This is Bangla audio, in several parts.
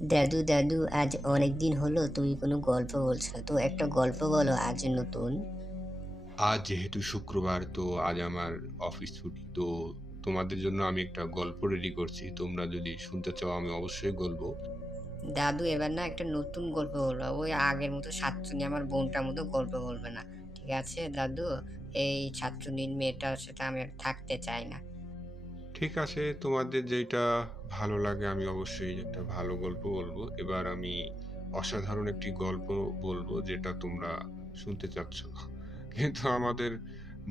দাদু দাদু, আজ অনেক দিন হলো তুমি কোনো গল্প বলছো না, তো একটা গল্প বলো আজ নতুন। আজ যেহেতু শুক্রবার, তো আজ আমার অফিস ছুটি। তো তোমাদের জন্য আমি একটা গল্প রেডি করছি। তোমরা যদি শুনতে চাও আমি অবশ্যই বলবো। দাদু, এবার না একটা নতুন গল্প বলবো, ওই আগের মতো সাতচুনি আমার বোনটার মতো গল্প বলবে না। ঠিক আছে দাদু? এই সাতচুনির মেয়েটার সাথে আমি আর থাকতে চাই না। ঠিক আছে, তোমাদের যেটা ভালো লাগে আমি অবশ্যই একটা ভালো গল্প বলবো। এবার আমি অসাধারণ একটি গল্প বলবো যেটা তোমরা শুনতে চাচ্ছ। কিন্তু আমাদের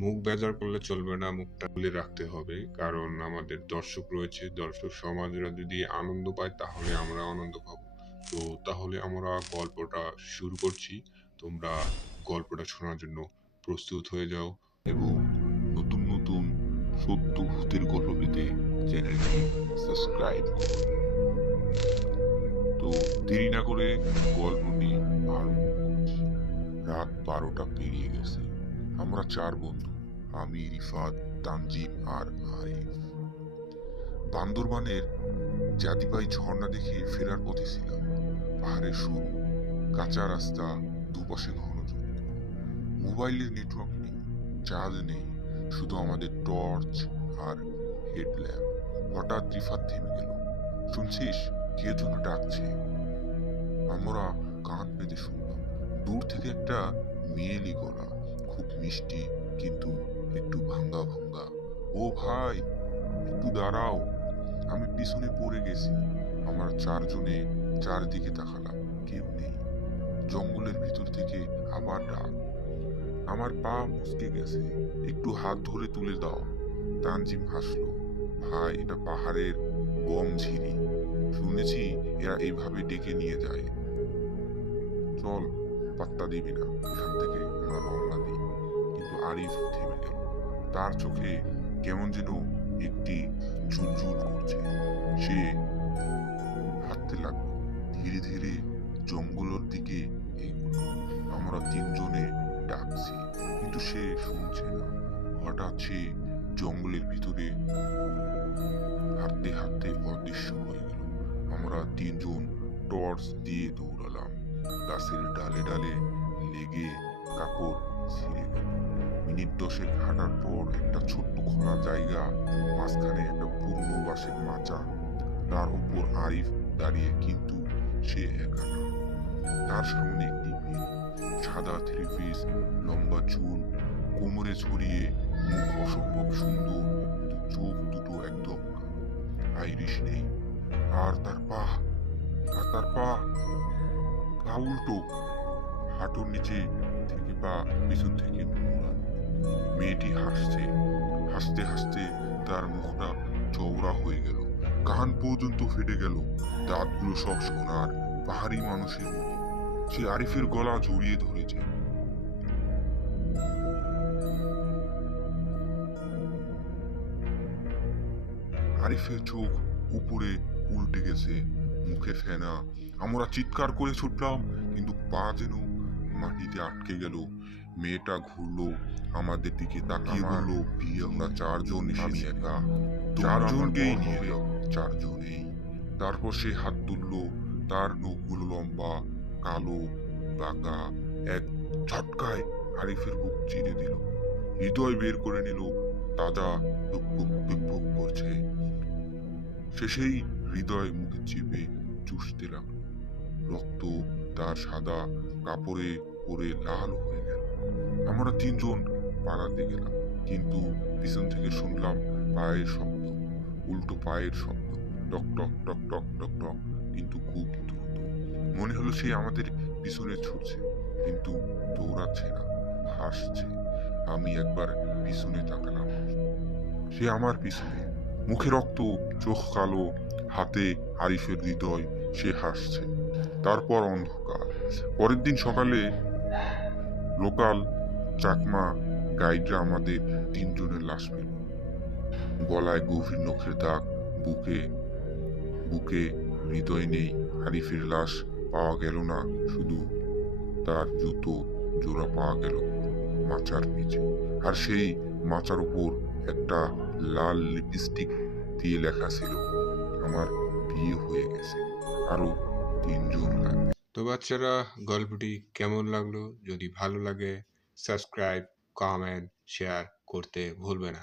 মুখ বেজার করলে চলবে না, মুখটা খুলে রাখতে হবে, কারণ আমাদের দর্শক রয়েছে। দর্শক সমাজরা যদি আনন্দ পায় তাহলে আমরা আনন্দ পাবো। তো তাহলে আমরা গল্পটা শুরু করছি। তোমরা গল্পটা শোনার জন্য প্রস্তুত হয়ে যাও এবং নতুন নতুন সত্য ভূতের গল্প পেতে চ্যানেলটি সাবস্ক্রাইব করুন। তো দেরি না করে গল্পটি আরম্ভ করছি। রাত 12টা পেরিয়ে গেছে। আমরা চার বন্ধু, আমি, রিফাত, তানজিম আর আরিফ, বান্দরবানের জাদিপাই ঝর্ণা দেখে ফেরার পথে ছিলাম। পাহাড়ের সরু কাঁচা রাস্তা, দুপাশে ঘন জঙ্গল। মোবাইলের নেটওয়ার্ক নেই, চাঁদ নেই, শুধু আমাদের টর্চ আর হেডল্যাম্প। হঠাৎ রিফাত থেমে গেল। শুনছিস? কে যেন ডাকছে। আমরা কান পেতে শুনলাম। দূর থেকে একটা মেয়েলি গলা, খুব মিষ্টি কিন্তু একটু ভাঙ্গা ভাঙ্গা। ও ভাই, একটু দাঁড়াও। আমি পিছনে পড়ে গেছি। আমরা চারজনে চারদিকে তাকালাম, কেউ নেই। জঙ্গলের ভিতর থেকে আবার ডাক। আমার পা মুচকে গেছে। একটু হাত ধরে তুলে দাও। তানজিম হাসলো। ভাই, এটা পাহাড়ের বম ঝিরি। শুনেছি এরা এইভাবে ডেকে নিয়ে যায়। চল, পাত্তা দিবি না, এখান থেকে আমরা রওনা দিই। কিন্তু আরিফ থেমে গেল। তার চোখে কেমন যেন একটি ঝুলঝুল করছে। সে হাঁটতে লাগলো, ধীরে ধীরে জঙ্গলের দিকে এগোলো। আমরা তিনজনে ডাকছি, কিন্তু সে শুনছে না। হঠাৎ সে জঙ্গলের ভিতরে হাঁটতে হাঁটতে অদৃশ্য হয়ে গেল। আমরা তিনজন টর্চ দিয়ে দৌড়ালাম। গাছের ডালে ডালে লেগে কাপড় ছিঁড়ে গেল। মিনিট 10 হাঁটার পর একটা ছোট্ট খোলা জায়গা, মাঝখানে একটা পুরনো বাঁশের মাচা। তার উপর আরিফ দাঁড়িয়ে, কিন্তু সে একা না। তার সামনে একটি মেয়ে, সাদা থ্রি পিস, লম্বা চুল কোমরে ছড়িয়ে, মুখ অসম্ভব সুন্দর, কিন্তু চোখ দুটো একদম কালো। আইরিশ নেই। আর তার পা, আর তার পা পা উল্টো, হাঁটুর নিচে থেকে পা পিছন থেকে মোড়ানো। মেয়েটি হাসছে, হাসতে হাসতে তার মুখটা চওড়া হয়ে গেল, কান পর্যন্ত ফেটে গেল, দাঁতগুলো সব সোনার, পাহাড়ি মানুষের মতো। সে আরিফের গলা জড়িয়ে ধরেছে। আরিফের চোখ উপরে উল্টে গেছে, মুখে ফেনা। আমরা চিৎকার করে ছুটলাম, কিন্তু পা যেন মাটিতে আটকে গেল। মেয়েটা ঘুরলো, আমাদের দিকে তাকিয়ে বলল, বিয়ে আমরা চারজন এসেছি, একা চারজনকেই নিয়ে যাও, চারজনেই। তারপর সে হাত তুললো, তার নখগুলো লম্বা, কালো, বাঁকা। এক ঝটকায় আরিফের বুক চিরে দিল, হৃদয় বের করে নিল। তাজা, টুকটুক টুকটুক করছে। সে সেই হৃদয় মুখে চেপে চুষতে লাগলো। রক্ত তার সাদা কাপড়ে পরে লাল হয়ে গেল। আমরা তিনজন পালাতে গেলাম, কিন্তু পিছন থেকে শুনলাম পায়ের শব্দ, উল্টো পায়ের শব্দ, টক টক টক টক টক টক, কিন্তু খুব দ্রুত। মনে হলো সে আমাদের পিছনে ছুটছে, কিন্তু দৌড়াচ্ছে না, ভাসছে। আমি একবার পিছনে তাকালাম, সে আমার পিছনে, মুখে রক্ত, চোখ কালো, হাতে আরিফের হৃদয়। সে হাসছে। তারপর অন্ধকার। পরের দিন সকালে লোকাল চাকমা গাইডরা আমাদের তিনজনের লাশ পেল। গলায় গভীর নখের দাগ, বুকে বুকে হৃদয় নেই। আরিফের লাশ পাওয়া গেল না, শুধু তার জুতো জোড়া পাওয়া গেল মাচার নিচে। আর সেই মাচার উপর একটা লাল লিপস্টিক দিয়ে লেখা ছিল, আমার বিয়ে হয়ে গেছে। আরো তিনজন লাগবে। তো বাচ্চারা, গল্পটি কেমন লাগলো? যদি ভালো লাগে সাবস্ক্রাইব, কমেন্ট, শেয়ার করতে ভুলবে না।